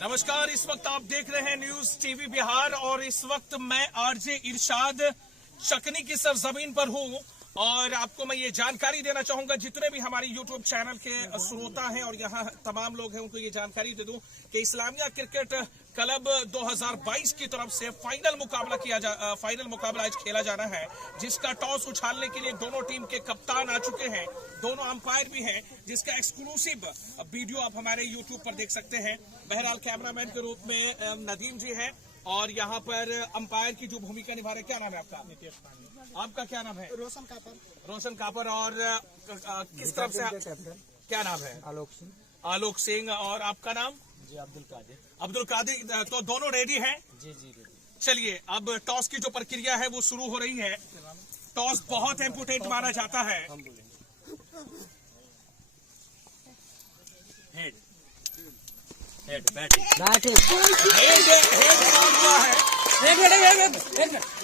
नमस्कार, इस वक्त आप देख रहे हैं न्यूज टीवी बिहार और इस वक्त मैं आरजे इरशाद चकनी की सरजमीन पर हूं और आपको मैं ये जानकारी देना चाहूंगा, जितने भी हमारे यूट्यूब चैनल के श्रोता हैं और यहाँ तमाम लोग हैं उनको ये जानकारी दे दूं कि इस्लामिया क्रिकेट क्लब 2022 की तरफ से फाइनल मुकाबला आज खेला जाना है, जिसका टॉस उछालने के लिए दोनों टीम के कप्तान आ चुके हैं, दोनों अंपायर भी हैं, जिसका एक्सक्लूसिव वीडियो आप हमारे यूट्यूब पर देख सकते हैं। बहरहाल कैमरामैन के रूप में नदीम जी हैं और यहाँ पर अंपायर की जो भूमिका निभा रहे, क्या नाम है आपका? नितेश पांडे। आपका क्या नाम है? रोशन कापर। और किस तरफ से क्या नाम है? आलोक सिंह। और आपका नाम? जी अब्दुल कादिर। तो दोनों रेडी हैं? जी। चलिए, अब टॉस की जो प्रक्रिया है वो शुरू हो रही है। टॉस बहुत इम्पोर्टेंट माना जाता है। हेड बैटिंग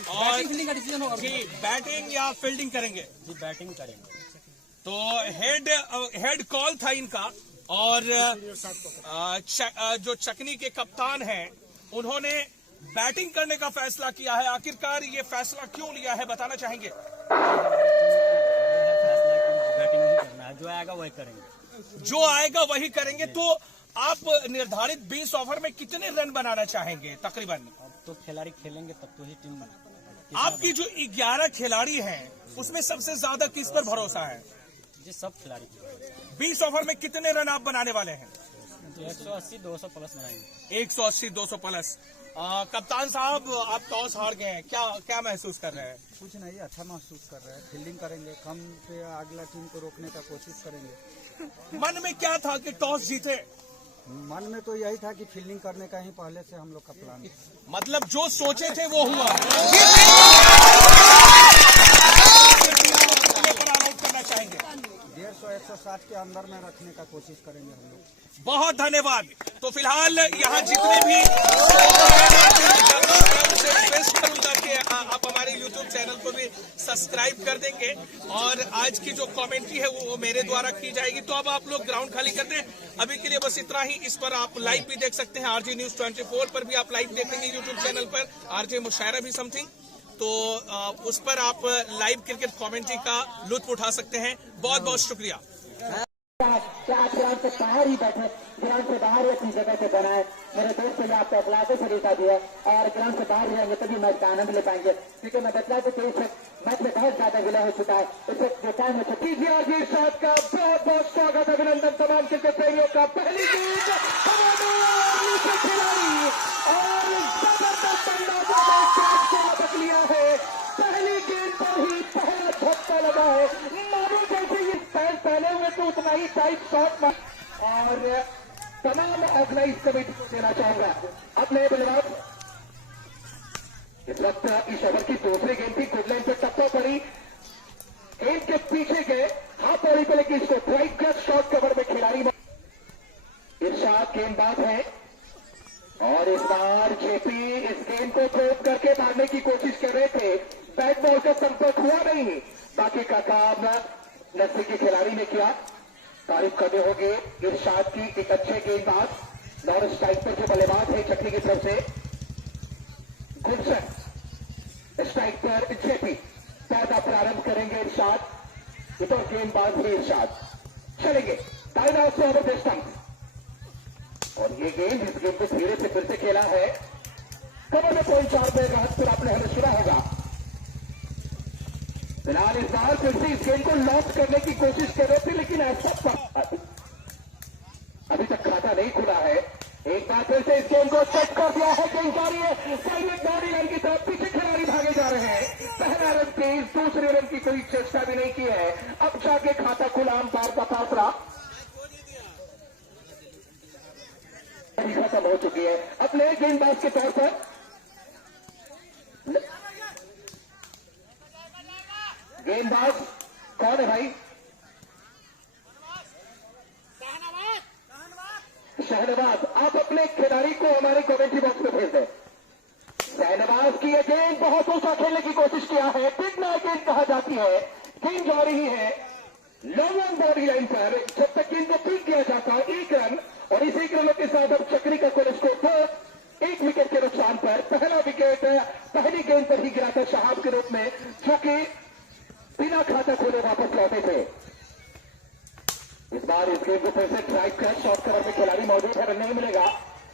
और बैटिंग या फील्डिंग करेंगे? जी बैटिंग करेंगे। तो हेड कॉल था इनका और जो चकनी के कप्तान हैं उन्होंने बैटिंग करने का फैसला किया है। आखिरकार ये फैसला क्यों लिया है, बताना चाहेंगे? बैटिंग ही करना है, जो आएगा वही करेंगे। जो आएगा वही करेंगे। तो आप निर्धारित 20 ओवर में कितने रन बनाना चाहेंगे तकरीबन? अब तो खिलाड़ी खेलेंगे तब तो ही टीम। आपकी जो 11 खिलाड़ी हैं उसमें सबसे ज्यादा किस पर भरोसा है? जी सब खिलाड़ी 20 ओवर में कितने रन आप बनाने वाले हैं? 180-200 प्लस बनाएंगे। 180-200 प्लस। कप्तान साहब, आप टॉस हार गए हैं, क्या महसूस कर रहे हैं? कुछ नहीं, अच्छा महसूस कर रहे हैं। फील्डिंग करेंगे, कम से अगला टीम को रोकने का कोशिश करेंगे। मन में क्या था कि टॉस जीते? मन में तो यही था कि फील्डिंग करने का ही पहले से हम लोग का प्लान है। मतलब जो सोचे थे वो हुआ। करना चाहेंगे 150-160 के अंदर में रखने का कोशिश करेंगे हम लोग। बहुत धन्यवाद। तो फिलहाल यहाँ जितने भी रिक्वेस्ट करूंगा कि आप हमारे YouTube चैनल को भी सब्सक्राइब कर देंगे और आज की जो कमेंट्री है वो मेरे द्वारा की जाएगी। तो अब आप लोग ग्राउंड खाली कर दें। अभी के लिए बस इतना ही। इस पर आप लाइव भी देख सकते हैं, RJ News 24 पर भी आप लाइव देखेंगे YouTube चैनल पर, RJ मुशायरा भी समथिंग। तो उस पर आप लाइव क्रिकेट कमेंट्री का लुत्फ उठा सकते हैं। बहुत बहुत शुक्रिया। आप ग्राउंड से बाहर ही बैठे, ग्राउंड से बाहर ही अपनी जगह से बनाए। मेरे दोस्त ने आपको अखलाकी तरीका दिया और ग्राउंड से बाहर रहेंगे तभी मैच का आनंद ले पाएंगे, क्योंकि मैं बतला दूं कि इस वक्त मैच में बहुत ज्यादा विलय हो चुका है। इस वक्त जो टाइम है आरजे इरशाद का बहुत बहुत स्वागत, अभिनंदन तमाम क्रिकेट प्रेमियों का। पहली गेंद खिलाड़ी और जबरदस्त अंदाजों में कैच को लपक लिया है। पहली गेंद पर ही पहला झटका लगा है, मानो जैसे ये पैर पहले हुए तो उतना ही टाइट शॉट। और तमाम ऑर्गेनाइज कमेटी को देना चाहूंगा अपने बल्लेबाज। इस वक्त इस ओवर की दूसरी गेंद थी, गुड लाइन पे टप्पा पड़ी, गेंद के पीछे गए, हाथ पड़ी पे, लेकिन इसको ड्राइव कर शॉर्ट कवर में खिलाड़ी इरशाद गेंदबाज है और इस बार जेपी इस गेंद को ड्रॉप करके मारने की कोशिश कर रहे थे। बैट बॉल का संपर्क हुआ नहीं, बाकी का काम नजदीकी खिलाड़ी ने किया। तारीफ करने होंगे इरशाद की, एक अच्छे गेंदबाज, नॉन स्ट्राइक पर जो बल्लेबाज है चकनी की तरफ से। गुलशन स्ट्राइक पर जेपी, पौधा प्रारंभ करेंगे इरशाद। इधर गेंदबाज भी इरशाद चलेंगे टाइम आउट से ओवर डिस्टेंस। और ये गेंद, इस गेंद को धीरे से फिर से खेला है, कवर में कोई 4 में राहत फिर आपने हमें सुना होगा। फिलहाल इस बार फिर से इस गेंद को लॉन्च करने की कोशिश कर रहे थे, लेकिन ऐसा अभी तक खाता नहीं खुला है। एक बार फिर से इस गेंद को सेट कर दिया है, गेंद जारी है, साइड बॉडी लाइन की तरफ पीछे खिलाड़ी भागे जा रहे हैं। पहला रन तेज, दूसरे रन की कोई चेष्टा भी नहीं की है। अब जाके खाता खुला, अंपायर का फैसला खत्म हो चुकी है। अपने गेंदबाज के तौर पर गेंदबाज कौन है भाई? शहनवाज। आप अपने खिलाड़ी को हमारे कमेंट्री बॉक्स में भेज दें। शहनवाज की यह गेंद बहुत ऊंचा खेलने की कोशिश किया है, बिग नाइट गेंद कहा जाती है। गेंद जा रही है लॉन्ग बॉडी लाइन पर, जब तक गेंद को पीक किया जाता है 1 रन, और इसी क्रम के साथ अब चक्री का स्कोर गेंद पर ही गिरा था शहाब के रूप में, जो कि बिना खाता खोले वापस लौटे थे। इस बार इस गेंद को फिर से ड्राइव कर शॉर्ट कवर में खिलाड़ी मौजूद है, रन नहीं मिलेगा।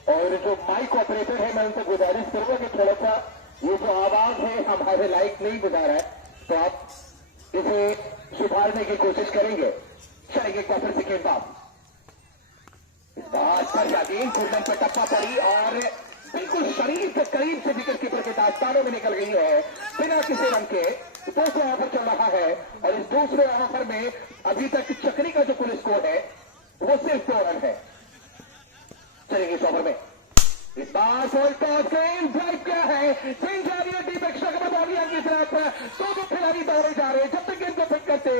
और जो माइक ऑपरेटर है मैं उनसे गुजारिश करूंगा कि थोड़ा सा ये जो आवाज है हमारे लाइक नहीं गुजारा है, तो आप इसे सुधारने की कोशिश करेंगे। चलेंगे एक बार फिर से गेंदबाज, इस बार पर गेंद गुल्डन पर टप्पा पड़ी और बिल्कुल शरीर के करीब से विकेट कीपर के दास्तानों में निकल गई है बिना किसी रन के। दूसरा ओवर चल रहा है और इस दूसरे ओवर में अभी तक चक्री का जो कुल स्कोर है वो सिर्फ 2 रन है। चलेंगे इस ओवर में, इस बार फॉल टॉस गेंद ड्राइव किया है, गेंद जा रही है डीप एक्स्ट्रा कवर बाउंड्री की तरफ। दो खिलाड़ी दौड़े जा रहे हैं, जब तक गेंद को पिक करते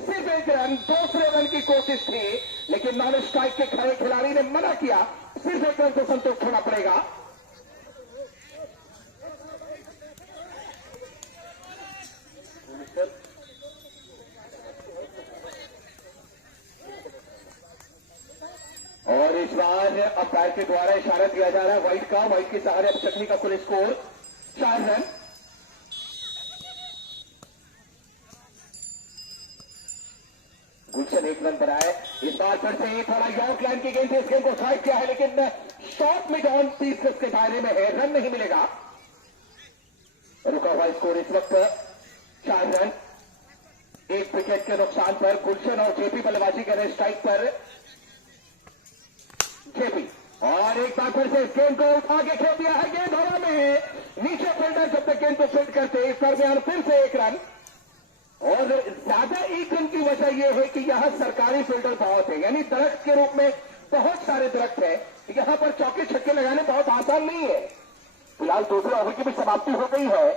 सिर्फ 1 रन, दूसरे रन की कोशिश थी लेकिन नॉन स्ट्राइक के खड़े खिलाड़ी ने मना किया, सिर्फ 1 रन से संतुष्ट होना पड़ेगा। और इस बार अंपायर के द्वारा इशारा दिया जा रहा है व्हाइट का, व्हाइट के सहारे अब चकनी का कुल स्कोर 4 रन। गुलशन 1 रन बनाए। इस बार फिर से थोड़ा यॉर्क लाइन की गेंद से इस गेंद को स्ट्राइक किया है लेकिन शॉट में जॉन 30 गज के दायरे में है, रन नहीं मिलेगा। रुका हुआ स्कोर इस वक्त 4 रन। 1 विकेट के नुकसान पर गुलशन और जेपी बल्लेबाजी कर रहे स्ट्राइक पर जेपी, और एक बार फिर से इस गेंद को उठा के खेल दिया है, गेंद हवा में है, नीचे फील्डर जब तक गेंद को फील्ड करते इस दरमियान फिर से 1 रन। और ज्यादा 1 रन की वजह यह है कि यहां सरकारी फील्डर बहुत है, यानी दरख्त के रूप में बहुत सारे दरख्त है, यहां पर चौके छक्के लगाने बहुत आसान नहीं है। फिलहाल दूसरे ओवर की भी समाप्ति हो गई है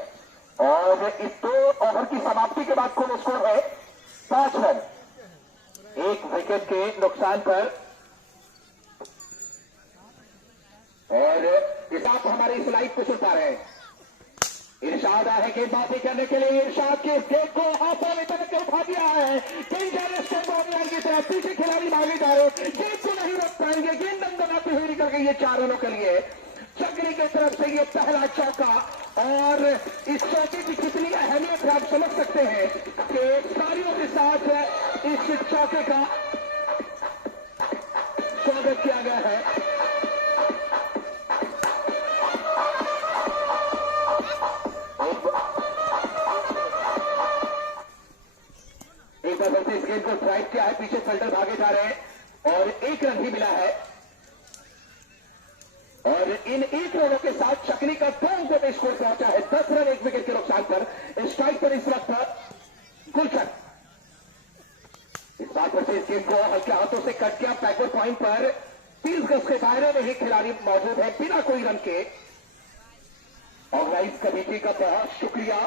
और इस 2 ओवर की समाप्ति के बाद कुल स्कोर है 5 रन। 1 विकेट के नुकसान पर और इस आप हमारे इस लाइव को सुन पा रहे हैं। इरशाद आए गेंदबाजी करने के लिए, इरशाद के गेंद को हाथों में पकड़ के उठा दिया है, गेंद जा रहे बाउंड्री की तरफ, पीछे खिलाड़ी भागे जा रहे, गेंद को नहीं रोक पाएंगे, गेंद अंदर आते हुए निकल गई है 4 रनों के लिए। चक्री की तरफ से ये पहला चौका, और इस चौके की कितनी अहमियत है आप समझ सकते हैं कि तालियों के साथ इस चौके का स्वागत किया गया है। एक बार फिर से इस गेंद को ड्राइव किया है, पीछे फील्डर भागे जा रहे हैं और 1 रन ही मिला है। और इन 1 रनों के साथ चकनी का 2 अंकों पे स्कोर पहुंचा है, 10 रन 1 विकेट के नुकसान पर। स्ट्राइक पर इस वक्त गुलशन, इस बार फिर से इस गेंद को हल्के हाथों से कट किया, बैकवर्ड पॉइंट पर 30 गज के दायरे में ही खिलाड़ी मौजूद है बिना कोई रन के। ऑर्गेनाइज कमेटी का बहुत शुक्रिया,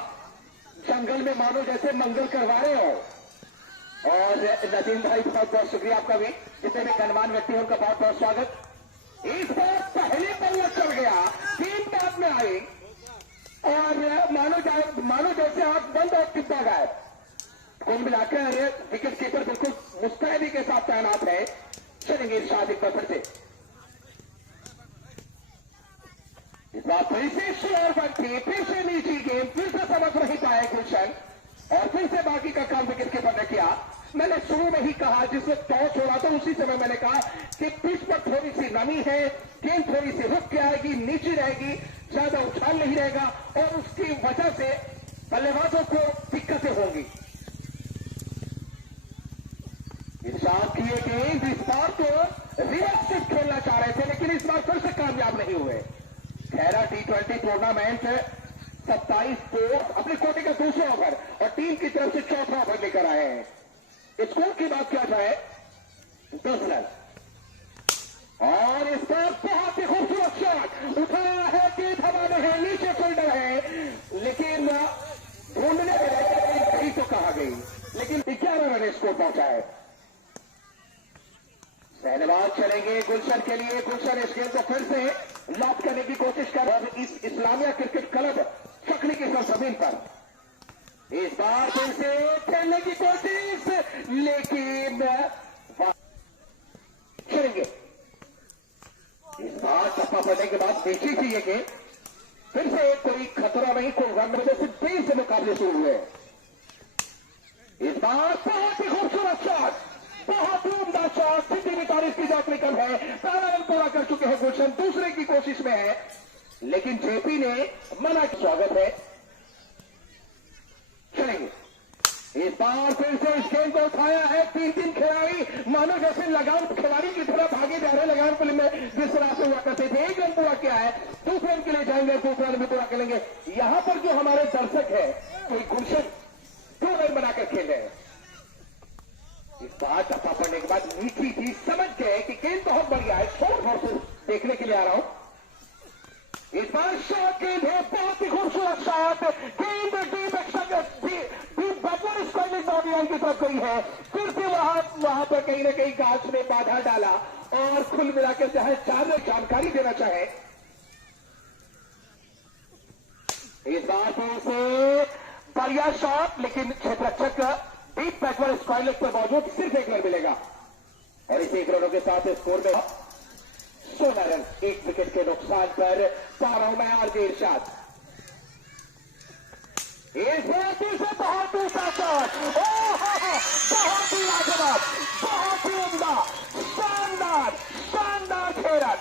जंगल में मानो जैसे मंगल करवा रहे हो। और नदीम भाई बहुत बहुत शुक्रिया आपका भी, जितने भी गणमान्य व्यक्ति हैं उनका बहुत बहुत स्वागत। इस बार पहले बल्ला चल गया, 3 बाद में आई और मानो जैसे आप बंद और टिप्पा गायब। कुल मिलाकर विकेट कीपर बिल्कुल मुस्तैदी के साथ तैनात है। चलेंगे इरशाद एक बार फिर से, इस बार फिर से श्योर बनती, फिर से नीची गेंद, फिर से समझ नहीं पाए गुलशन और फिर से बाकी का काम विकेट कीपर ने किया। मैंने शुरू में ही कहा, जिस वक्त टॉस हो रहा था उसी समय मैंने कहा कि पिच पर थोड़ी सी नमी है, गेंद थोड़ी सी रुक के आएगी, नीचे रहेगी, ज्यादा उछाल नहीं रहेगा और उसकी वजह से बल्लेबाजों को दिक्कतें होंगी। इरशाद किए गेंद इस बार तो रिवर्स शिफ्ट खेलना चाह रहे थे लेकिन इस बार फिर से कामयाब नहीं हुए। खैरा T20 टूर्नामेंट 27 को अपने कोटे का दूसरा ओवर और टीम की तरफ से चौथा ओवर लेकर आए हैं। स्कोर की बात किया जाए 10 रन और इस पर बहुत ही खूबसूरत शॉट उठाया है, गेंद हवा में है, नीचे फील्डर है लेकिन ढूंढने के तो कहा गई, लेकिन 11 रन स्कोर पहुंचा है। धन्यवाद। चलेंगे गुलशन के लिए, गुलशन इस गेंद को फिर से लॉक करने की कोशिश कर रहे हैं इस इस्लामिया क्रिकेट क्लब चकनी की सरजमीन पर। इस बार फिर से खेलने की कोशिश लेकिन चलेंगे, इस बार टप्पा पड़ने के बाद देखी थी ये गेंद फिर से कोई खतरा नहीं, कोई रन वजह से तेज से मुकाबले शुरू हुए। इस बार बहुत ही खूबसूरत शॉट, बहुत ही उम्दा शॉट, सिद्धि विटारिस की जाती कम है। पहला रन पूरा कर चुके हैं गुलशन, दूसरे की कोशिश में है, लेकिन जेपी ने मना किया। स्वागत है, चलेंगे। इस बार फिर से इस गेंद को उठाया है। 3 खिलाड़ी मानो जैसे लगाम खिलाड़ी की तरह भागे जा रहे हैं, लगाम फिल्म में जिस तरह से हुआ करते थे। 1 रन पूरा किया है, दूसरे रन के लिए जाएंगे, दूसरा रन भी पूरा करेंगे। यहां पर जो हमारे दर्शक है, कोई गुलशन 2 रन बनाकर खेल रहे हैं। इस बार टप्पा पड़ने के बाद मीठी थी, समझ गए कि गेंद बहुत बढ़िया है, छोड़ भर से देखने के लिए आ रहा हूं। इस बार शॉट गेंद है, बहुत ही खूबसूरत शॉट, गेंद डीप बैकवर्ड स्क्वायर बाउंड्री की तरफ गई है। फिर से वहां पर कहीं ना कहीं गाछ ने बाधा डाला और कुल मिलाकर चाहे 4 रन जानकारी देना चाहे। इस बार फिर से बढ़िया शॉट, लेकिन क्षेत्ररक्षक डीप बैकवर्ड स्क्वायर पर मौजूद, सिर्फ 1 रन मिलेगा और इस 1 रनों के साथ स्कोर में 16 रन, 1 विकेट के नुकसान पर पा रहा हूं मैं आरजे इरशाद। इस बार फिर से बहुत ऊंचा शॉट, बहुत ही लाजवाब, बहुत ही उम्दा, शानदार 6 रन,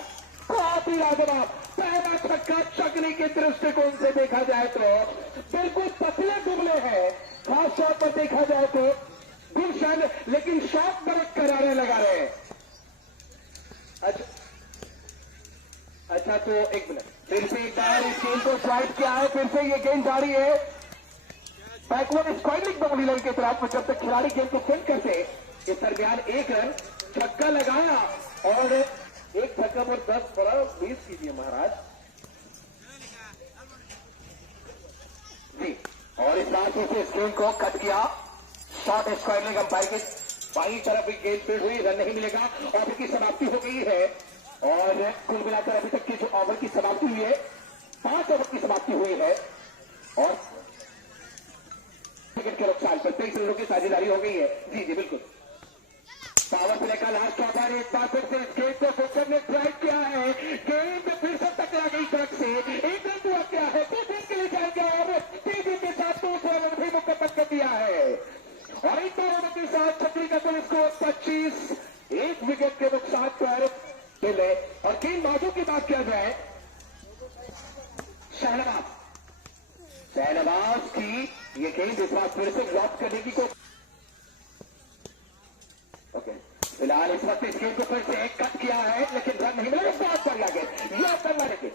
बहुत ही लाजवाब। पहला छक्का चकनी के दृष्टिकोण से देखा जाए तो बिल्कुल पतले दुबले हैं, खास तौर पर देखा जाए तो गुलशन, लेकिन शॉट बड़े करारे लगा रहे हैं। अच्छा तो 1 मिनट, फिर से एक बार इस गेंद को स्ट्राइक किया है, फिर से ये गेंद जारी है बैकवर्ड स्क्वायरिंग बाउंड्री लाइन की तरफ। जब तक खिलाड़ी गेंद को सेंड करते, इस दरमियान 1 रन, छक्का लगाया और 1 छक्का पर 10 पड़ा, 20 कीजिए महाराज जी। और इस बार फिर से इस गेंद को कट किया, शॉट स्क्वायरिंग अंपायर की बाई तरफ गेंद फील्ड हुई, रन नहीं मिलेगा। ओवर की समाप्ति हो गई है और कुल मिलाकर अभी तक की जो ओवर की समाप्ति हुई है, 5 ओवर की समाप्ति हुई है और विकेट के नुकसान पर 23 रनों की साझेदारी हो गई है। जी जी बिल्कुल। पावर प्ले का लास्ट ओवर, एक बार फिर से इस गेंद को फिक्सर ने ड्राइव किया है, गेंद फिर से टकरा गई ट्रक से, 1 रन हुआ क्या है, 2 रन के लिए जाएंगे और तेजी के साथ 2 रन भी मुकम्मल कर दिया है और इन 2 रनों के साथ छतरी का कुल स्कोर 25, 1 विकेट के नुकसान पर मिले। और गेंदबाजों की बात किया जाए, शहनवाज की ये गेंद इस बार फिर से लॉक करने की कोशिश। ओके, फिलहाल इस वक्त इस गेंद को फिर से कट किया है, लेकिन रन नहीं मिला। बहुत बढ़िया गेंद, यह करना लेकिन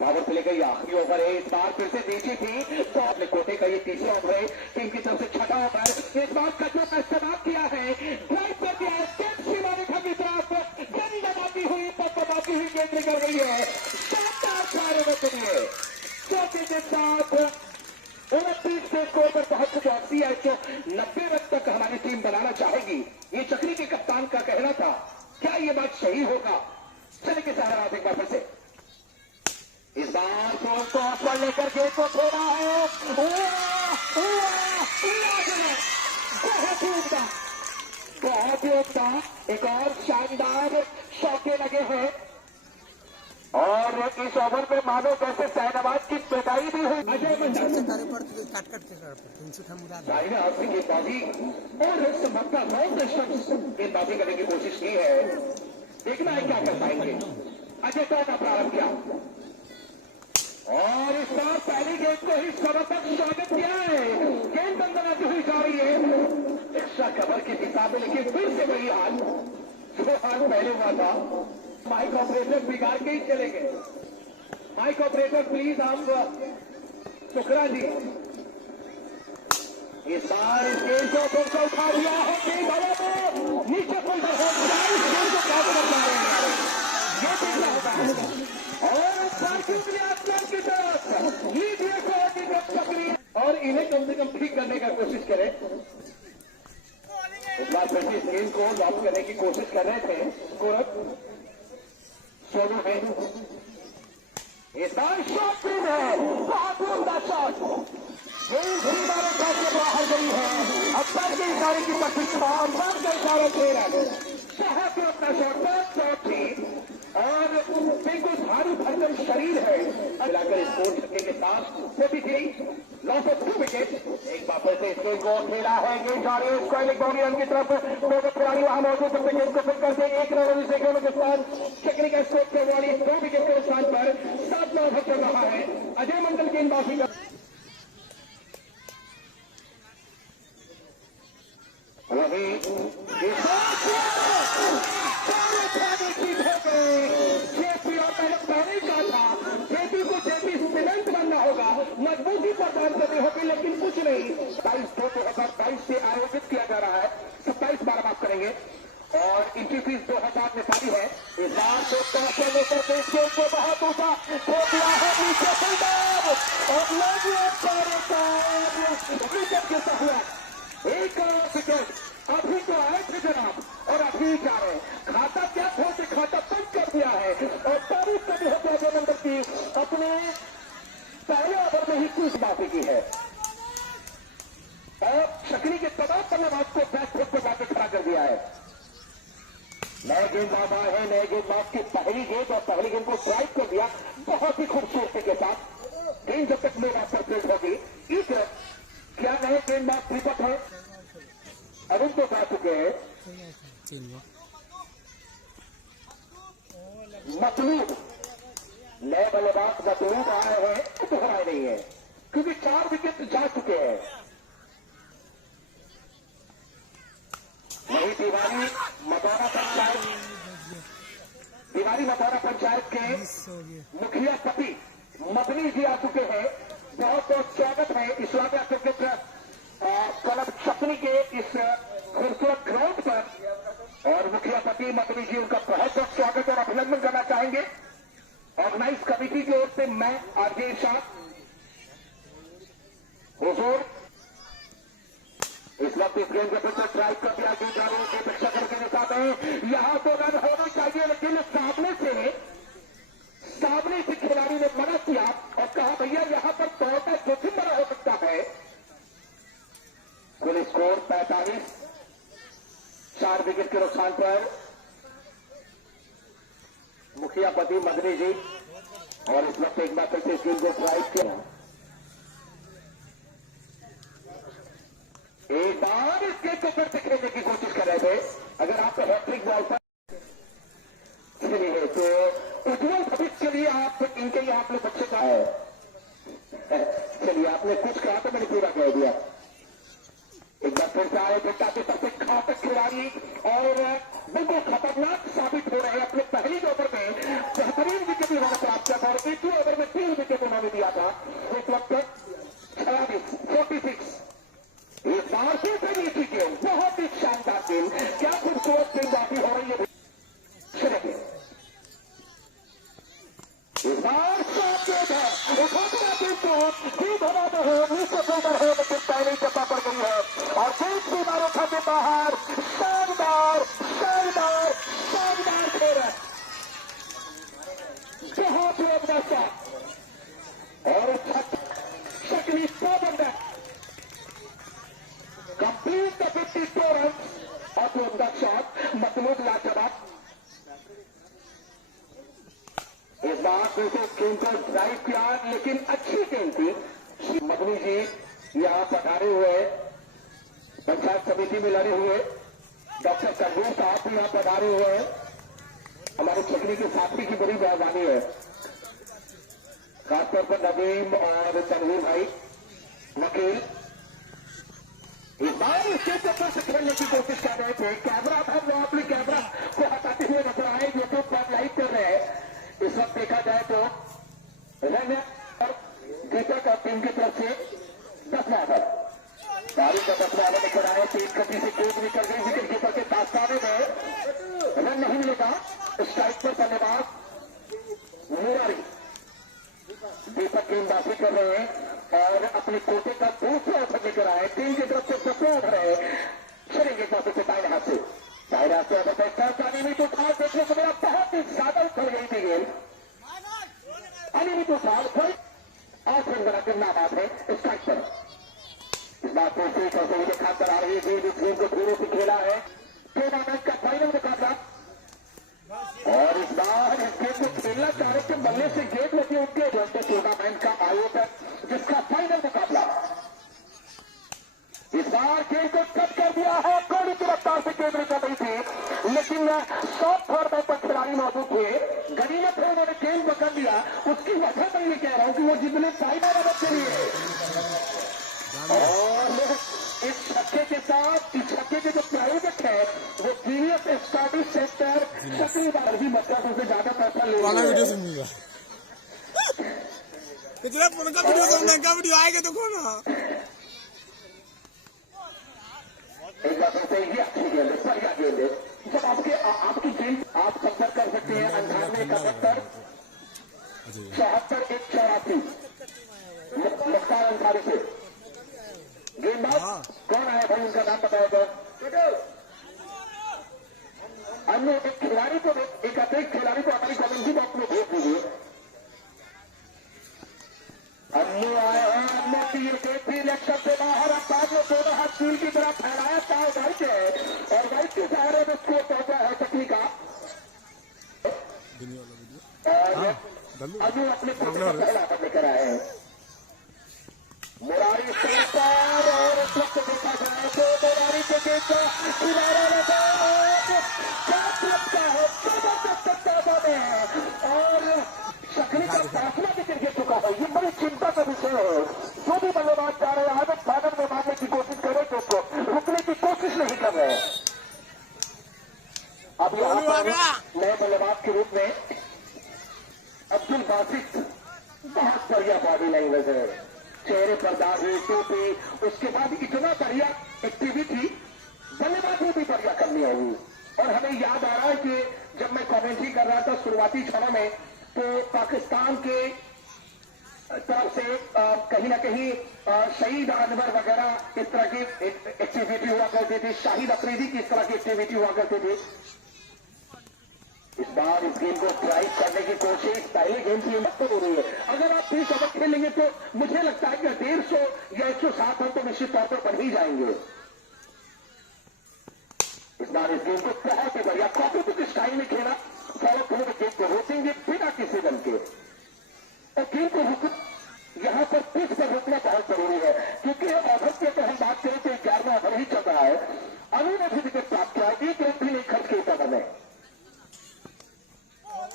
पावर प्ले का आखिरी ओवर है। इस बार फिर से नीचे थी तो आपने कोटे का ये तीसरा ओवर है, टीम की तरफ से 6वां ओवर। इस बार कदमों का इस्तेमाल किया है, ड्राइव कर दिया है, सीमा रेखा की तरफ गेंद दबाती हुई गेंद निकल गई है। शानदार 4 रन के लिए चौके के साथ 29 के स्कोर पर पहुंच चुके 80 है, जो 90 रन तक हमारी टीम बनाना चाहेगी। ये चक्री के कप्तान का कहना था, क्या ये बात सही होगा? चले के सारा एक बार फिर से इस बार को पर लेकर गेंद को छोड़ा है, बहुत ही उम्दा, एक और शानदार शौके लगे हैं और इस ओवर में मानो जैसे शहनवाज की पैदाई भी हुई। अजय गेंदबाजी और संभवता गेंदबाजी करने की कोशिश की है, देखना है क्या कर पाएंगे। अजय का प्रारंभ किया और इस बार पहली गेंद को ही समर्थक स्वागत किया है, गेंद बंद बनाती हुई जा रही है एक्स्ट्रा कवर की दिशा में, लेकिन फिर से वही हाल जो हाल पहले हुआ था। माइक ऑपरेटर बिगाड़ के ही चले गए। माइक ऑपरेटर प्लीज, हम शुक्रा जी इस बार इस गेंद को फिर से उठा दिया है, गेंद हवा में नीचे पुल पर हो गया, इस गेंद को कैच कर पा रहे हैं, ये तीसरा होता है और की तरफ लीजिए सक्रिय और इन्हें कम से कम ठीक करने का कोशिश करें। इस बार फिर इस गेंद को लॉक करने की कोशिश कर रहे थे स्कोरर सोनू है। इस बार शॉट है, बहुत उम्दा शॉट, गेंद से बाहर गई है। अब्बास के इशारे की प्रतीक्षा, अब्बास का इशारा दे रहा है, शहर के अपना शॉट बहुत थी और बिल्कुल भारी भरकम शरीर है, मिलाकर स्कोर छक्के के साथ 43 लॉस ऑफ 2 विकेट। एक बार फिर से स्कोर को खेला है, गेंद जा रही है स्क्वायरिंग बाउंड्री रन की तरफ, दो खिलाड़ी वहां मौजूद अपने गेंद को फिर करते 1 रन सेकंड के साथ चकनी का स्कोर के वाली 2 विकेट के नुकसान पर 7वां ओवर चल रहा है। अजय मंडल गेंदबाजी का मजबूती पर बात करनी होगी, लेकिन कुछ नहीं। 22/2/2022 से आयोजित किया जा रहा है, 27 बार माफ करेंगे, और इनकी फीस 2000 निकाली है। इस बार तो बहुत ऊंचा खो दिया है, नीचे फुलबार और विकेट गिरता हुआ, एक विकेट अभी तो आए थे जनाब और अभी जा रहे हैं। खाता क्या खो के खाता बंद कर दिया है और तारीफ करनी होती है अजय मंडल की, अपने पहले ओवर में ही कुछ माफी की है और शक्री के तमाम बल्लेबाज को बैक फुट पर जाकर खड़ा कर दिया है। नए गेंदबाज आए हैं, नए गेंदबाज की पहली गेंद और पहली गेंद को ड्राइव कर दिया बहुत ही खूबसूरती के साथ। गेंद जब तक मेरा पर पेश होगी, इस क्या नए गेंदबाज दीपक है, अरुण तो जा चुके हैं, मतलूब नए बल्लेबाज मतलूब आए हैं, तो हराए नहीं है क्योंकि 4 विकेट जा चुके हैं। वही तिवारी मतौरा पंचायत के मुखिया पति मदनी जी आ चुके हैं। बहुत बहुत स्वागत है इस्लामिया क्रिकेट क्लब चकनी के इस खूबसूरत ग्राउंड पर, और मुखिया पति मदनी जी उनका बहुत बहुत स्वागत और अभिनंदन करना चाहेंगे। ऑर्गेनाइज कमेटी की ओर से मैं आरजे इरशाद हुजूर इस वक्त इस गेंद के फिर से ड्राइव कर दिया, गेंद जा रही है अपेक्षा करके निकालते हैं, यहां तो रन होना चाहिए, लेकिन सामने से खिलाड़ी ने मना किया और कहा भैया यहां पर दौड़ना जोखिम बड़ा हो सकता है। कुल स्कोर 45, 4 विकेट के नुकसान पर मुखिया पति मदनी जी, और इस वक्त एक बार फिर से इस गेंद को ड्राइव किया, एक बार इस गेंद को फिर से खेलने की कोशिश कर रहे थे। अगर आप हैट्रिक बॉल पर खेलिए तो उज्जवल भविष्य के लिए आप इनके लिए आपने बच्चे का है। चलिए आपने कुछ कहा तो मैंने पूरा कह दिया। एक बार फिर से आए बेटा के सबसे घातक खिलाड़ी और बिल्कुल खतरनाक साबित हो रहे हैं। अपने पहली ओवर में बेहतरीन विकेट उन्होंने प्राप्त किया था और एक ही ओवर में 3 विकेट उन्होंने दिया था। इस वक्त 46 इस बार फिर से नीचे गेंद, बहुत ही शानदार गेंद, क्या खूबसूरत गेंदबाजी हो रही है। इस बार शॉट गेंद है, उठाता गेंद को भी धमाका है, नीचे फील्डर है लेकिन पहले चप्पा पड़ गई है और गेंद की बार उठा के बाहर। शानदार शानदार शानदार खेल है, बहुत ही अपना शॉट और शक्ली 100 बंदा कंप्लीट द 52 रन और टू द शॉट, मतलब लाजवाब। इस बार फिर से गेंद को ड्राइव किया लेकिन अच्छी गेंद थी। मदनी जी यहां पधारे हुए, पंचायत समिति में लड़े हुए डॉक्टर तनवीर साहब भी यहां पधारे हुए हैं। हमारे चकनी के साथी की बड़ी मेहरबानी है, खासतौर पर नदीम और तनवीर भाई वकील। इस बार इस गेंद को से खेलने की कोशिश कर रहे थे, कैमरा था वो अपने कैमरा को हटाते हुए नजर आए, यूट्यूब पर लाइव कर रहे हैं। इस वक्त देखा जाए तो रन और दीपक और टीम की तरफ से 10वां ओवर, तारीख का 10वां ओवर लेकर आए, तेज गति से गेंद निकल गई, विकेट कीपर के दास्ताने में रन नहीं मिलेगा। स्ट्राइक पर बल्लेबाज मुरारी दीपक गेंदबाजी कर रहे हैं और अपने कोटे का दूसरा ओवर लेकर आए, टीम की तरफ से 10वां ओवर है। चलेंगे वापस से दाएं हाथ से अनियमित उठाव देखने को मिला, बहुत ही ज्यादा उछल गई थी गेंद, अनियमित उठाव 8 रन बनाकर नाबाद है स्ट्राइक पर। इस बात को से खातर आ रही है गेंद, इस गेंद को धीरे से खेला है, टूर्नामेंट का फाइनल मुकाबला और इस बार इस गेंद को खेलना चाह रहे थे मजबूत हुए, गनीमत है उन्होंने गेंद पकड़ लिया। उसकी वजह मैं ये कह रहा हूं कि वो जितने फायदा मदद चलिए और इस छक्के के साथ इस छक्के के जो प्रायोजक है वो जीवीएस स्टडी सेंटर सक्रिय बार भी मदरसों से ज्यादा पैसा ले रहे हैं। कितना पुराना वीडियो आएगा तो कौन एक बार फिर से ये अच्छी गेंद है, बढ़िया गेंद है। जब आपकी गेंद आप संपर्क कर सकते हैं 98 71 74 184 मुख्तार अंसारी से। गेंदबाज कौन आया भाई, उनका नाम बताया जाए। अन्य एक खिलाड़ी को एक अतिरिक्त खिलाड़ी को हमारी कमेंट्री बॉक्स में भेज दीजिए। अन्नू आए हैं, अन्नू तीर के भी इलेक्शन से बाहर। अब बाद में दोनों हाथ तीर की तरफ फैलाया था वाइट है और वाइट के सहारे में स्कोर पहुंचा है टकनी का। अन्नू अपने पहला पर लेकर आए हैं। मुरारी पर और उस वक्त देखा जाए तो मुरारी के गेंद का किनारा लगा है जबरदस्त में और शक्ली का फासला भी गिर चुका है। ये बड़ी चिंता का विषय है। जो भी बल्लेबाज जा रहे हैं आदत भागन में मारने की कोशिश करे तो उसको रुकने की कोशिश नहीं कर रहे हैं। अब यहाँ पर नए बल्लेबाज के रूप में अब्दुल बासित, बहुत बढ़िया बॉडी लैंग्वेज है, चेहरे पर दाढ़ी टोपी, उसके बाद इतना बढ़िया एक्टिविटी, बल्लेबाजी भी बढ़िया करनी होगी। और हमें याद आ रहा है कि जब मैं कमेंट्री कर रहा था शुरुआती क्षणों में तो पाकिस्तान के तरफ से कहीं ना कहीं शहीद अनवर वगैरह इस तरह की एक्टिविटी हुआ करती थी, शाहिद अफरीदी की इस तरह की एक्टिविटी हुआ करती थी। इस बार इस गेम को ड्राइव करने की कोशिश पहले गेम की हिम्मत हो रही है। अगर आप 30 ओवर खेलेंगे तो मुझे लगता है कि 150 या 107 रन तो निश्चित तौर पर बन ही जाएंगे। इस बार इस गेम को बहुत ही बढ़िया कॉपी टू स्टाइल में खेला, फॉलो थ्रू गेम को रोकेंगे बिना किसी रन के और गेम को रुक यहां पर पिच पर रुकना बहुत जरूरी है क्योंकि ओवर की अगर हम बात करें तो 11वां ओवर ही चल रहा है। अनु ने भी विकेट प्राप्त किया, एक रन भी नहीं खर्च किया था मैंने।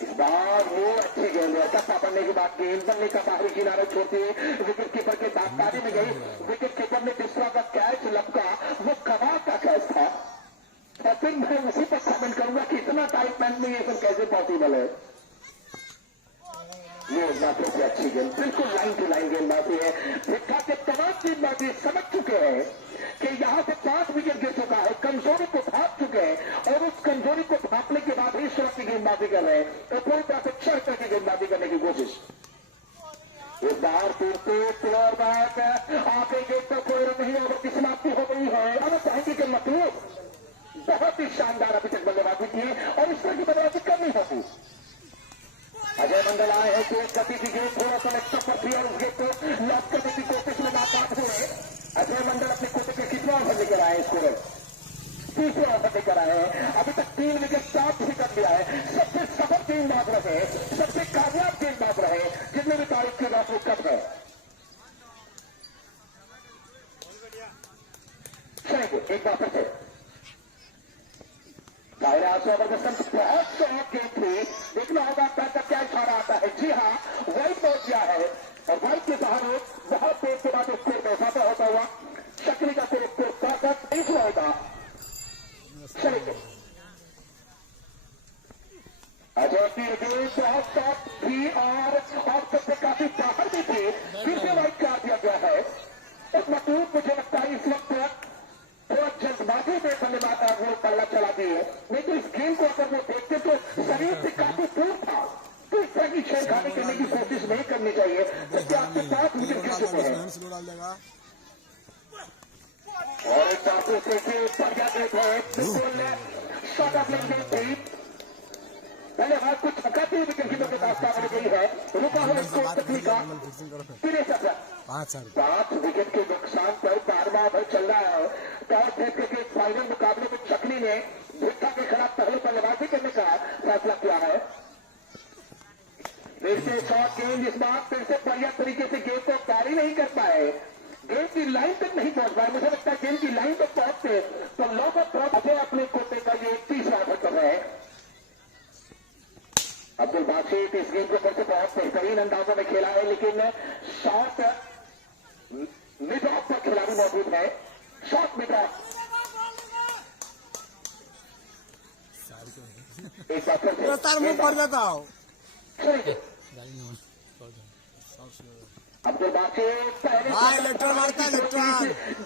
इस बार वो अच्छी गेंद है, टप्पा पड़ने के बाद गेंद बनने का बाहरी किनारे छोड़ती विकेट कीपर के दागदारी में गई। विकेट कीपर ने जिस का कैच लपका वो कमाल का कैच था और फिर मैं उसी पर कमेंट करूंगा कि इतना टाइट पैंट में ये सब कैसे पॉसिबल है। ये बातों से अच्छी गेंद, बिल्कुल लाइन टू लाइन गेंदबाजी है। भिक्खा के तमाम गेंदबाजी समझ चुके हैं कि यहां से 5 विकेट गिर चुका है, कमजोरी को भाप चुके हैं और उस कमजोरी को भापने के बाद ही शॉट की गेंदबाजी कर रहे हैं तो पूरी तरह से चढ़ करके गेंदबाजी करने की कोशिश। इस बार प्लेयर बैक आगे गेट पर कोई रन नहीं, ओवर की समाप्ति हो गई है। अब चाहेंगे कि मतलूब बहुत ही शानदार अभी तक बल्लेबाजी की और इस तरह की बल्लेबाजी करनी होगी। अजय मंडल आए हैं तेज गति की गेंद थोड़ा सा एक्स्ट्रा पर थी और उस गेंद को लॉक करने की कोशिश में नाकाम हुए। अजय मंडल अपने कोटे के कितना ओवर लेकर आए स्कोर, तीसरा ओवर लेकर आए हैं। अभी तक 3 विकेट प्राप्त भी कर दिया है। सबसे सफल गेंदबाज रहे, सबसे कामयाब गेंदबाज रहे, जितने भी तारीफ के बाद वो कब है। एक बार फिर से बहुत शॉर्ट गेम थी, देखना होगा का क्या इशारा आता है। जी हाँ, वाइट बॉल किया है और वाइट के सहारे बहुत देर के बाद स्कोर में इजाफा होता हुआ शक्ली का फिर स्कोर 63 होगा। चलिए अजय की गेंद बहुत शॉर्ट थी और सबसे काफी बाहर भी थी, फिर से वाइट कर दिया गया है। इस मतलब मुझे लगता है इस वक्त थोड़ा जल्दबाजी में बल्लेबाज वो पल्ला चला दिए, नहीं तो इस गेम को अगर वो देखते तो शरीर से काफी दूर था, तो इस तरह की छेड़खानी करने की कोशिश नहीं करनी चाहिए क्योंकि आपके 5 विकेट गिर चुके हैं। और एक बार देखिए बढ़िया गेट है, बिल्कुल शॉट ऑफ लेंगे थी, पहले हाथ को छक्का थी, विकेट कीपर के पास काबू गई है, रुका हुआ स्कोर तकनीक का 5 विकेट के नुकसान पर 12वां ओवर चल रहा है। टॉस जीत के फाइनल मुकाबले में चकली ने भिक्खा के खिलाफ पहले बल्लेबाजी करने का फैसला किया है। फिर से शॉर्ट गेंद, इस बार फिर से बढ़िया तरीके से गेंद को कैरी नहीं कर पाए, गेंद की लाइन तक नहीं पहुंच पाए। मुझे लगता है गेंद की लाइन तक पहुंचते तो लॉक ऑफ ड्रॉप अजय अपने कोटे का ये 30वां ओवर कर रहे हैं। अब्दुल बासित इस गेम को फिर से बहुत बेहतरीन अंदाजों में खेला है, लेकिन शॉट मिड ऑफ पर खिलाड़ी मौजूद है। शॉट मिड ऑफ एक बार फिर से तार मुंह पड़ जाता हो। अब्दुल बासित पहले भाई लेटर मारता है, लेटर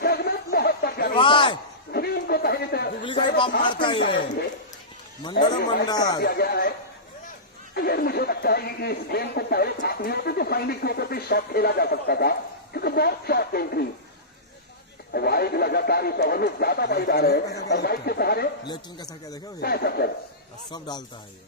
जगमग बहुत भाई ग्रीन को पहले डुबली का बम मारता है ये मंडल मंडल। दिया गया है। अगर मुझे लगता है कि इस गेम को पहले छाप नहीं होते तो फाइनल के ऊपर भी शॉट खेला जा सकता था, क्योंकि बहुत शॉट गेम थी। वाइड लगातार इस ओवर में ज्यादा वाइड आ रहे हैं और वाइड के सहारे लेटरिन का क्या देखो ऐसा कर सब डालता है ये।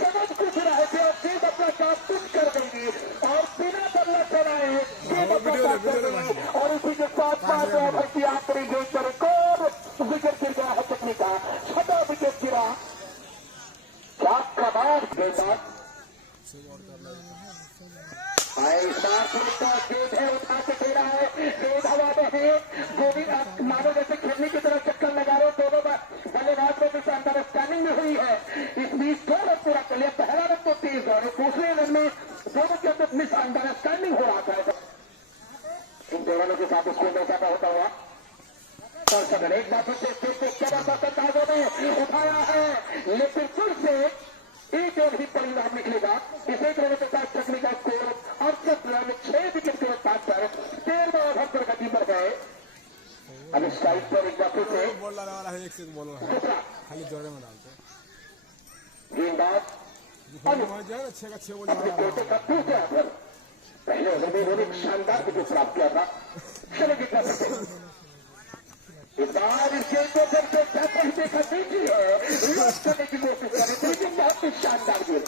समझ कुछ रहे थे और गेम अपना काम कुछ कर देंगी और बिना बल्ला चलाए गेम अपना काम कर देंगे। और इसी के साथ साथ ओवर की आखिरी गेंद पर एक और विकेट गिर गया है चकनी का, 6वां विकेट गिरा। क्या कमाल गेंदबाज गेंद है, उठा के खेला है, गेंद हवा में है। गोविंद मानो जैसे खेलने की तरफ चक्कर लगा रहे हो, दोनों बल्लेबाज में कुछ अंडरस्टैंडिंग में हुई है। इस बीच 2 रन पूरा कर लिया, पहला रन तो तेज और दूसरे रन में दोनों के अंदर मिस अंडरस्टैंडिंग हो रहा था। इन दोनों के साथ उसको बेचाता होता हुआ एक बार फिर से जबरदस्त अंदाजों में उठाया है, लेकिन फिर से एक और ही परिणाम निकलेगा। इस एक रन के साथ चकनी का स्कोर 68 रन 6 विकेट के साथ पर 13वां ओवर पर गति पर गए। अब स्ट्राइक पर एक बार फिर से बॉल डालने वाला है, एक से बॉल खाली जोड़े में डालते गेंदबाज 6 का 6 बॉल अपने कोटे का दूसरा ओवर। पहले ओवर में उन्होंने एक शानदार विकेट प्राप्त किया था। चले इस बार इस गेम को फिर से बेहतर देखा दीजिए लॉक करने की कोशिश करें, लेकिन बहुत ही शानदार गेम,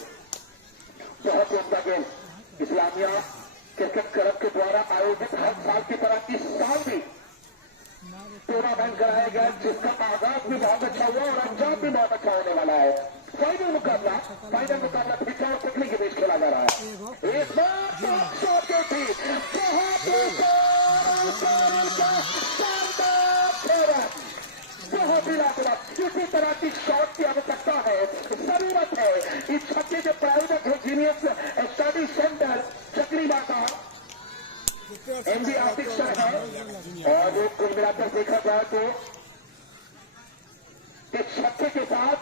बहुत उम्दा गेम। इस्लामिया क्रिकेट क्लब के द्वारा आयोजित हर साल की तरह इस साल भी टूर्नामेंट कराया गया, जिसका आगाज भी बहुत अच्छा हुआ और अंजाम भी बहुत अच्छा होने वाला है। फाइनल मुकाबला फिर और चकनी के बीच खेला जा रहा है। इस बार बहुत ही लाजवाब किसी तरह की शॉट की आवश्यकता है, जरूरत है। इस छक्के के प्रायोजक है जीनियस स्टडी सेंटर चकरी माता एमडी आर्टिक्सर है। और जो कुल मिलाकर देखा जाए तो इस छक्के के साथ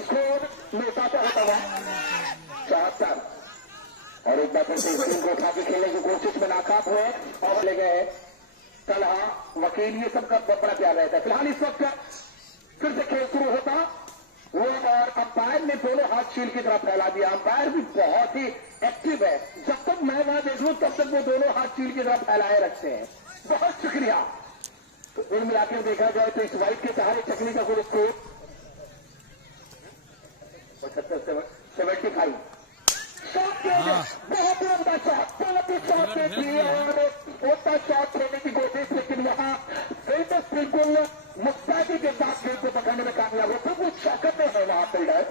स्कोर में इजाफा होता हुआ 74 और एक बार फिर से टीम को उठा के खेलने की कोशिश में नाकाम हुए और ले गए तलहा वकील, ये सब का बड़ा प्यार रहता है। फिलहाल इस वक्त फिर से खेल शुरू होता वो और अंपायर ने दोनों हाथ शील्ड की तरफ फैला दिया। अंपायर भी बहुत ही एक्टिव है, जब तक मैं वहां देख लूं तब तक वो दोनों हाथ शील्ड की तरफ फैलाए रखते हैं। बहुत शुक्रिया। तो कुल मिलाकर देखा जाए तो इस वाइट के सहारे चकनी का कुल स्कोर 75 बहुत लंबा शॉट, बहुत ही शॉट थी और ओटा शॉट खेलने की कोशिश, लेकिन वहां फील्डर बिल्कुल मुस्तैदी के साथ खेल को पकड़ने में कामयाब हो। कुछ शौकत में है वहां फील्डर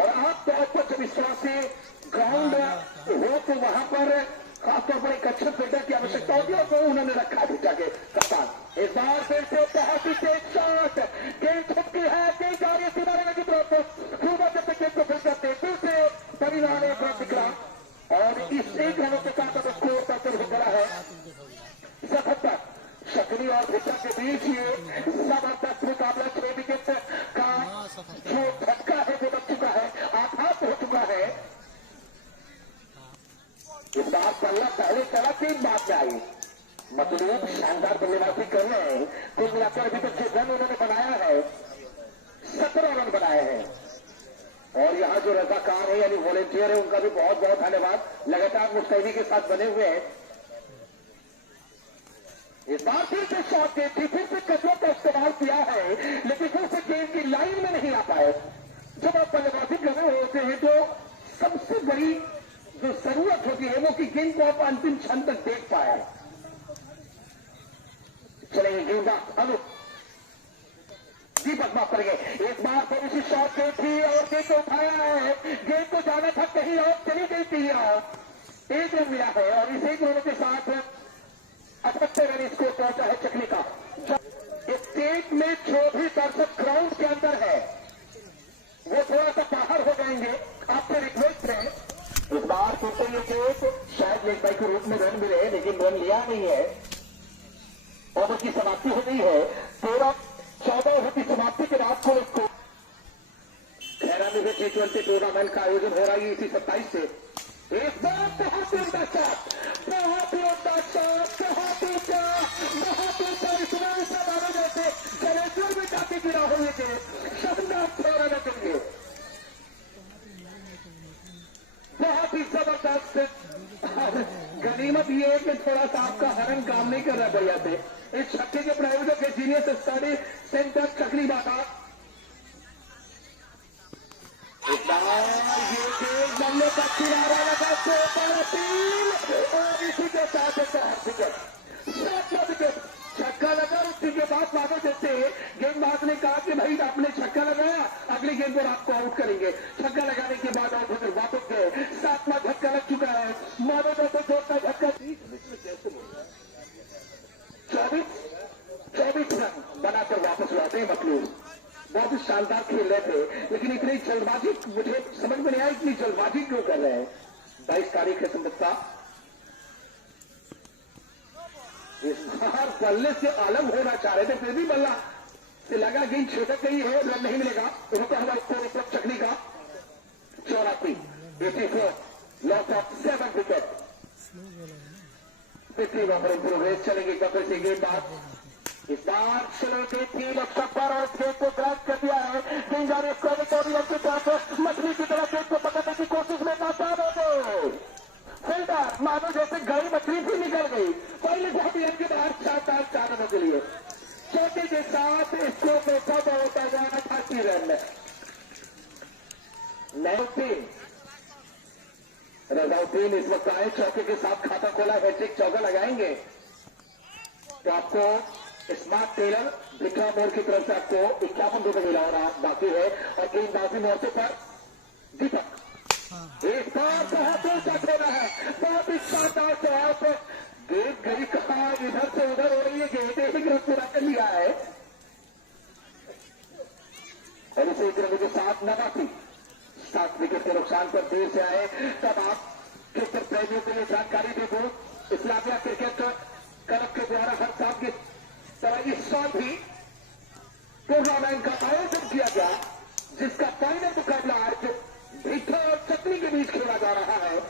और आप तौर पर जब इस तरह से ग्राउंड हो तो वहां पर खासतौर पर एक अच्छे फील्डर की आवश्यकता होती है और वो उन्होंने रखा भी जाके कप्तान। इस बार फिर से बहुत ही तेज शॉट, गेंद छुपकी है, गेंद जा रही है किनारे की तरफ, सुबह जब तक गेंद को फिर करते फिर से परिणाम एक बार निकला और इस एक रनों के साथ अब स्कोर करते हो गया है 77। शकनी और भुट्टा के बीच ये जबरदस्त मुकाबला 6 विकेट का जो झटका है वो लग चुका है, आघात हो चुका है। इस बार पल्ला पहले चला 3 बाद में आई, मतलब शानदार बल्लेबाजी कर रहे हैं। कुल मिलाकर अभी तक जो रन उन्होंने बनाया है 17 रन बनाए हैं और यहाँ जो रजाकार है यानी वॉलेंटियर है उनका भी बहुत बहुत धन्यवाद, लगातार मुस्तैदी के साथ बने हुए हैं। इस बार फिर से शॉट गेंद थी, फिर से कसरत का इस्तेमाल किया है, लेकिन फिर से गेंद की लाइन में नहीं आ पाए। जब आप बल्लेबाजी कर रहे होते हैं तो सबसे बड़ी जो जरूरत होती है वो कि गेंद को आप अंतिम क्षण तक देख पाए। चलेंगे गेंदबाज अनु दीपक माफ करेंगे। इस बार थोड़ी सी शॉट गेंद थी और गेंद को उठाया है, गेंद को जाना था कहीं और चली गई थी और एक रन मिला है और इस एक रन के साथ 78 रन इसको पहुंचा है चकली का। स्टेट में जो भी दर्शक ग्राउंड के अंदर है वो थोड़ा सा बाहर हो जाएंगे, आपसे रिक्वेस्ट है। इस बार तो ये केस शायद लेग बाई के रूप में रन मिले, लेकिन रन लिया नहीं है। ओवर की समाप्ति हो गई है। 13-14 ओवर की समाप्ति के बाद को इसको खैरा में भी T20 टूर्नामेंट का आयोजन हो रहा है इसी 27 से। इस बार बहुत ही ऊंचा शॉट, बहुत ही ऊंचा शॉट, बहुत ऊंचा, बहुत ऊंचा, इतना ऊंचा माना जैसे जलेश्वर में जाके गिरा हुए थे। शानदार 6 रन के लिए बहुत ही जबरदस्त। गनीमत ये है कि थोड़ा सा आपका हरन काम नहीं कर रहा बढ़िया से। इस छक्के के प्रायोजक है जीनियस स्टडी सेंटर चकली बाटा। ये तेज बल्ले का किनारा लगा तो और इसी के साथ विकेट छक्का लगा। उसी के बाद वापस देते गेंदबाज ने कहा कि भाई आपने छक्का लगाया, अगली गेंद पर आपको आउट करेंगे। छक्का लगाने के बाद आउट होकर वापस गए। 7वां झटका लग चुका है। मानो तो छोटा झटका 24 रन बनाकर वापस लौटे मखलूस। बहुत ही शानदार खेल रहे थे, लेकिन इतनी जल्दबाजी मुझे समझ में नहीं आया, इतनी जल्दबाजी क्यों कर रहे हैं। 22 तारीख है संबत्ता। इस बार बल्ले से अलग होना चाह रहे थे, फिर भी बल्ला से लगा गेंद छिटक गई है, रन नहीं मिलेगा। रुका हुआ स्कोर चकली का 84, 84, loss of 7 wicket. 50 over progress चलेंगे कपिल सिंह गेंदबाज। इस बार चलो टीम अक्सर और गेंद को ग्रास कर दिया है। डेंजर की तरफ मछली की तरफ गेंद को पकड़ने की कोशिश में नाकाम हो गए। फील्डर मानो जैसे गई मछली भी निकल गई। पहले बहुत ही के बाहर 4 रनों के लिए चौके के साथ इसको बेचौका होता है 88 रन। रजाउद्दीन इस वक्त आए, चौके के साथ खाता खोला, हैट्रिक चौका लगाएंगे तो आपको स्मार्ट टेलर भिखा मोड़ की तरफ से आपको 51 रुपए मिला और बाकी है। और गेंदबाजी मोर्चे पर दीपक इस बार बहुत ऊंचा खेला है, बहुत ही शानदार शॉट। गेंद गई कहा इधर से उधर हो रही है, गेंद एक रन पूरा कर लिया है। और इसे एक रन के साथ 89, 7 विकेट के नुकसान पर देर से आए। तब आप क्रिकेट प्रेमियों के लिए जानकारी दे दो, इस्लामिया क्रिकेट क्लब के द्वारा हर साल की तरह इस साल भी टूर्नामेंट का आयोजन किया गया, जिसका फाइनल मुकाबला आज भिट्ठा और चकली के बीच खेला जा रहा है।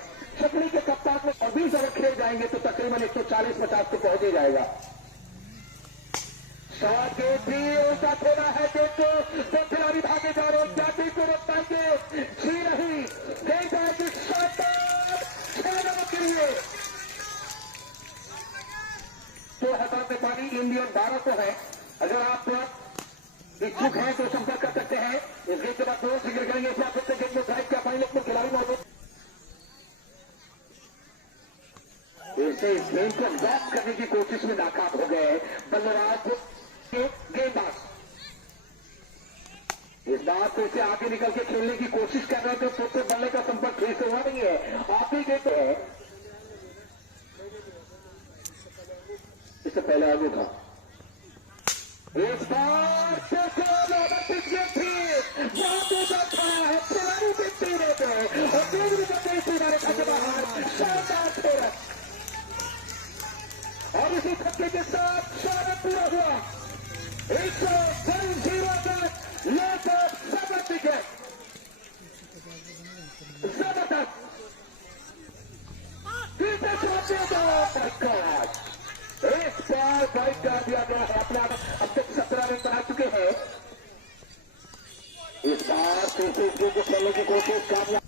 चकली के कप्तान में 20 ओवर खेल जाएंगे तो तकरीबन 140-50 को पहुंच ही जाएगा। शॉट के भी ऊंचा खेला है, तो खिलाड़ी भागे जा रहे, जाति को रोक पाएंगे जी रही गेंदबाजी शानदार 6 रनों के लिए। तो हटा में पानी इंडियन 12 को है। अगर आप इच्छुक हैं तो संपर्क कर सकते हैं। इस गेम के बाद 2 जिक्र करेंगे। इस बार फिर गेम में ड्राइव का फाइनल में खिलाड़ी मौजूद। इसे इस गेम को लॉक करने की कोशिश में नाकाम हो गए बल्लेबाज गेंदबाज। इस बार फिर से आगे निकल के खेलने की कोशिश कर रहे थे, तो बल्ले का संपर्क ठीक से हुआ नहीं है। आप ही कहते हैं इससे पहले आगे था। इस बार खिलाड़ी भी तीनों पे और 3 विकेट किनारे खत्म बाहर, शानदार 6 रन। और इसी छक्के के साथ 4 रन पूरा हुआ। 110 तक लॉस ऑफ 7 विकेट। जबरदस्त तीसरे शॉट इस बार बाइक कर दिया गया है। अपना अब तक 17 रन बना चुके हैं। इस बार फिर से इस गेम को खेलने की कोशिश कामयाब।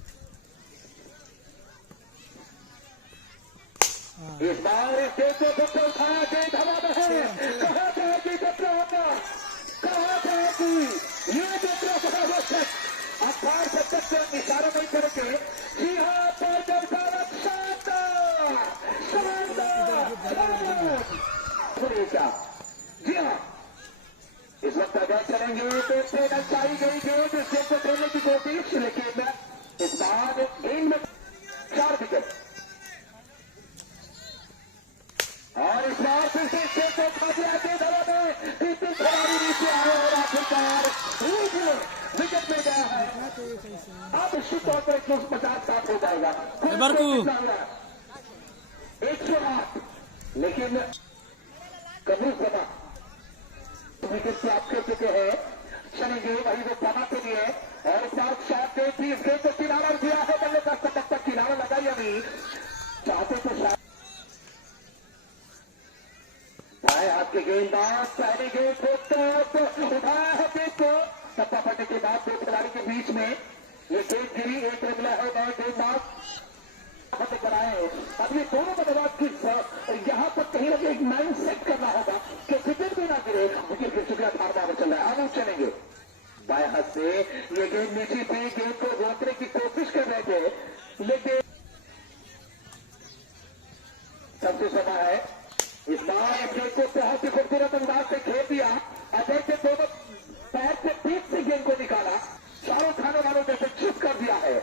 इस बार इस गेम को फिर से उठाया, गेंद हवा में है। कहाँ जाएगी टकराव, कहाँ जाएगी ये टकराव। 18 तक इशारा नहीं करेंगे। जी हाँ, शानदार जी हाँ, इस वक्त अगर चलेंगे तो नचाई गई गेंद इस गेम को खेलने की कोशिश, लेकिन इस बार गेंद में 4 विकेट। बार फिर से खेल को खा दिया के धरा में 3 खिलाड़ी नीचे आए और आखिरकार विकेट में गया है। अब निश्चित तौर पर 150 हो जाएगा 108, लेकिन कबूल सभा विकेट प्राप्त कर चुके हैं। चलेंगे वही वो पना के लिए और इस बार शॉट के भी इस गेंद को किनारा दिया है। बल्ले का तक किनारा लगाई अभी चाहते तो शायद बाएं हाथ के गेंदबाज पहले गेंद को उठाया है गेंद को टप्पा पड़ने के बाद 2 खिलाड़ी के बीच में ये गेंद गिरी। एक मिला है नए गेंदबाज कराए। अब ये दोनों बल्लेबाज की यहाँ पर कहीं ना कहीं माइंड सेट करना होगा कि विकेट भी ना गिरे। विकेट गिर चुका 18 में चल रहा है। आगे चलेंगे बाएं हाथ से ये गेंद नीचे थी। गेंद को रोकने की कोशिश कर रहे थे लेकिन सबसे समय है। इस बार गेंद को बहुत ही खूबसूरत अंदाज से खेल दिया। अजय के दोनों पैर से पीठ से गेंद को निकाला। चारों खाने वालों जैसे चिप कर दिया है।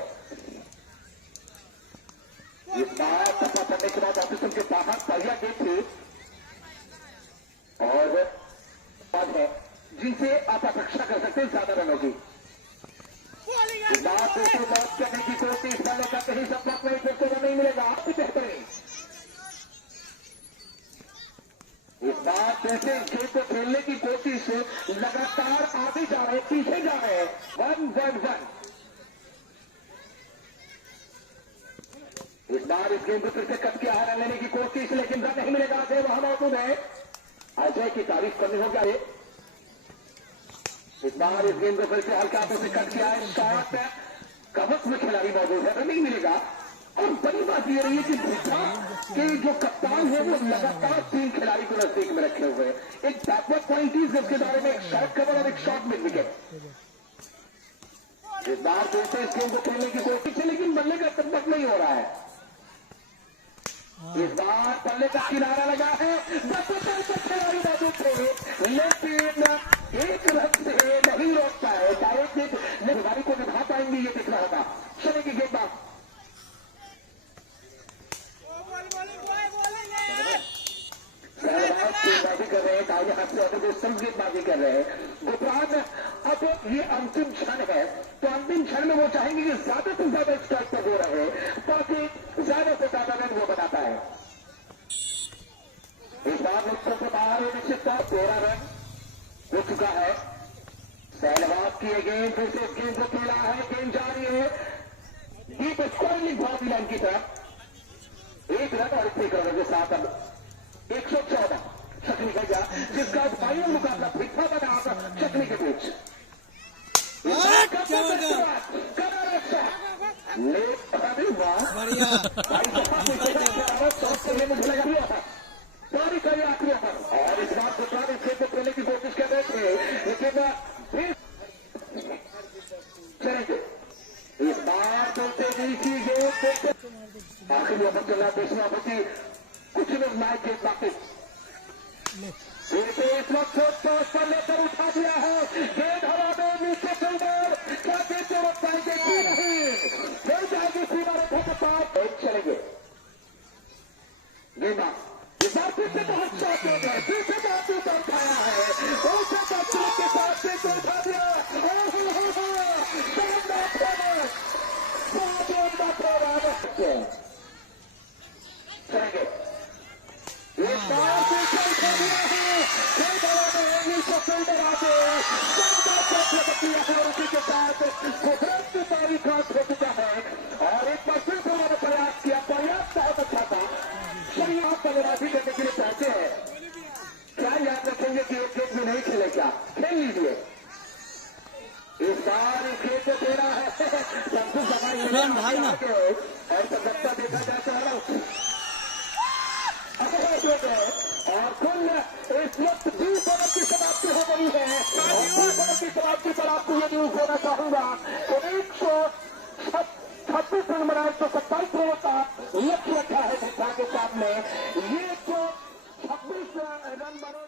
इस बार टप्पा पड़ने के बाद ऑफिसर के बाहर बढ़िया गेंद थी और है जिनसे आप अपेक्षा कर सकते हैं ज्यादा रनों की। इस बार दूसरी बात करने की कोशिश करने का कहीं संपर्क नहीं फिर को नहीं मिलेगा। आपकी बेहतरीन इस बार जैसे गेंद को खेलने की कोशिश लगातार आगे जा रहे पीछे जा रहे हैं। 1-1-1 इस बार इस गेंद को फिर से कट किया है रन लेने की कोशिश लेकिन रन नहीं मिलेगा। अजय वहां मौजूद है। अजय की तारीफ करनी होगी। इस बार इस गेंद को फिर से हल्का हाथों से कट किया है। शॉट कवच में खिलाड़ी मौजूद है रन नहीं मिलेगा। और बड़ी बात यह रही है कि भुट्टा के जो कप्तान है वो लगातार 3 खिलाड़ी को नजदीक में रखे हुए हैं। एक बैकवर्ड पॉइंट जिसके बारे में एक शॉर्ट कवर और एक शॉर्ट मिड विकेट। इस बार फिर से इस गेंद को खेलने की कोशिश है लेकिन बल्ले का संपर्क नहीं हो रहा है। इस बार बल्ले का किनारा लगा है। खिलाड़ी मौजूद थे लेकिन एक रन से नहीं रोक पाए। डायरेक्ट खिलाड़ी को निभा पाएंगे ये दिख रहा होगा। चलेगी गेंदबाज गेंदबाजी कर रहे हैं। दाहिने हाथ से गेंदबाजी कर रहे हैं। गुजरात अब ये अंतिम क्षण है तो अंतिम क्षण में वो चाहेंगे कि ज्यादा से ज्यादा स्ट्राइक पर हो रहे ताकि ज्यादा से ज्यादा रन वो बनाता है। इस बार नुस्खों के बाहर निश्चित 13 रन हो चुका है। सहलवाग की गेंद फिर से इस गेंद को खेला है। गेंद जा रही है डीप स्कोरिंग बाउंड्री लाइन की तरफ। 1 रन और 1 रन के साथ अब 114 चकनी का गया जिसका फाइनल मुकाबला फिटफा बना चकनी के बीच। सारी कई आखिरी पर और इस बात को सारे क्षेत्र खेलने की कोशिश कर रहे थे लेकिन चलेंगे। इस बार चलते नीची गेंद आखिरी ओवर चला। दूसरा बची कुछ लोग मैच के बाकी इस वक्त पर लेकर उठा दिया है। गेंद हवा में नीचे फील्डर क्या देते रोक पाएंगे कि नहीं खेल जाएगी सीमा रेखा के पास। चलेंगे गेंदबाज इस बार फिर से बहुत शॉट हो गए। फिर से बहुत ऊपर उठाया है। उसे बच्चों के साथ से उठा दिया। चलेंगे इस बार फिर से उठा दिया है। नीचे फील्डर आगे उसी के साथ कुदरत की तारीफ हो चुका है और एक बार फिर से उन्होंने प्रयास किया। प्रयास बहुत अच्छा था। चलिए आप बल्लेबाजी करने के लिए चाहते हैं क्या याद रखेंगे कि एक गेम में नहीं खेले क्या खेल लीजिए। इस बार इस खेल को देना है सबसे समय और संगठता देखा जाता है और कुल इस वक्त 20 ओवर की समाप्ति हो गई है। और 20 ओवर की समाप्ति पर आपको ये न्यूज देना चाहूंगा तो 136 रन बनाए 127 रनों का लक्ष्य रखा है भुट्टा के सामने। ये 126 रन बनाए